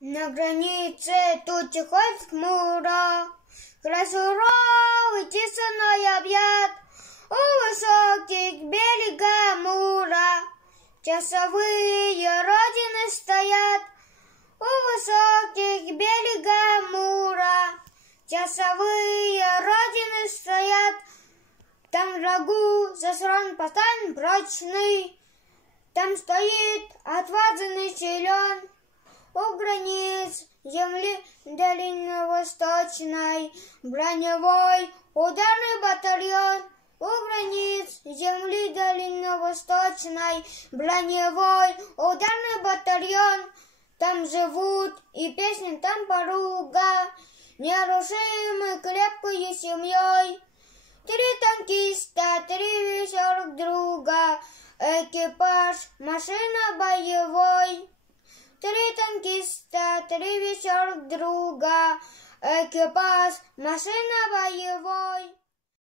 На границе тучи ходит хмуро, край суровый тишиной объят, у высоких берега Амура часовые родины стоят, у высоких берега Амура часовые родины стоят. Там врагу засран постан прочный, там стоит отважный силен. У границ земли дальневосточной броневой ударный батальон. У границ земли дальневосточной броневой ударный батальон. Там живут и песни, там поруга, нерушимой крепкой семьей. 3 танкиста, 3 веселых друга, экипаж, машина боевой. 3 танкиста, 3 веселых друга, экипаж, машина боевой.